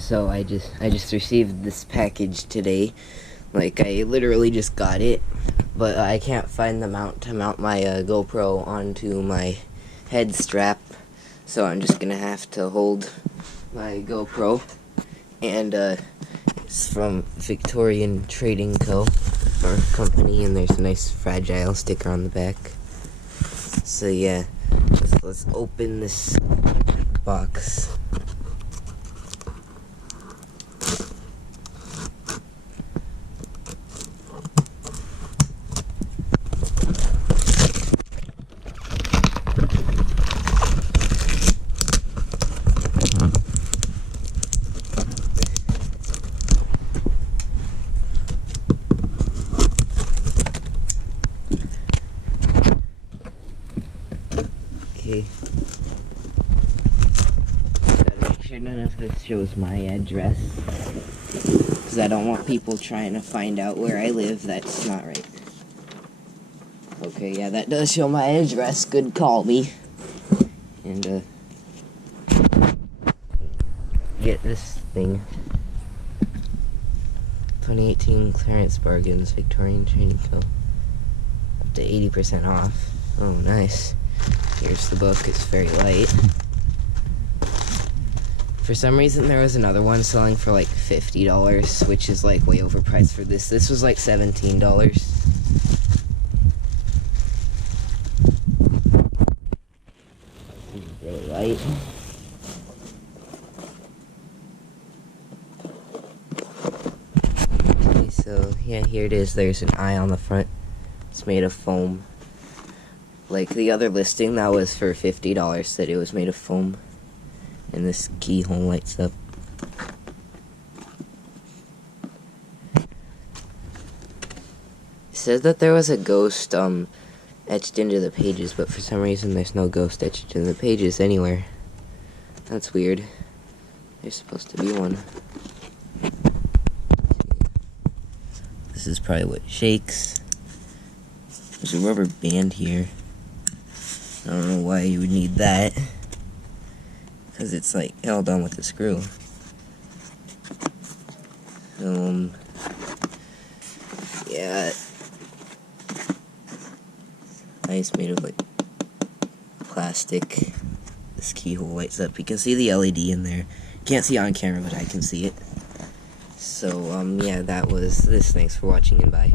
So I just received this package today. Like, I literally just got it, but I can't find the mount to mount my GoPro onto my head strap, so I'm just gonna have to hold my GoPro. And it's from Victorian Trading Co, our company, and there's a nice fragile sticker on the back. So yeah, let's open this box. Okay. Gotta make sure none of this shows my address, because I don't want people trying to find out where I live. That's not right. Okay, yeah, that does show my address. Good call, me. And, get this thing. 2018 clearance bargains, Victorian Trading Co. Up to 80% off. Oh, nice. Here's the book. It's very light. For some reason, there was another one selling for like $50, which is like way overpriced for this. This was like $17. It's really light. Okay, so yeah, here it is. There's an eye on the front. It's made of foam. Like the other listing that was for $50 said it was made of foam. And this keyhole lights up. It said that there was a ghost etched into the pages, but for some reason there's no ghost etched into the pages anywhere. That's weird. There's supposed to be one. This is probably what shakes. There's a rubber band here. I don't know why you would need that, because it's like held on with a screw. Yeah, nice, made of like plastic. This keyhole lights up. You can see the LED in there. Can't see it on camera, but I can see it. So yeah, that was this. Thanks for watching, and bye.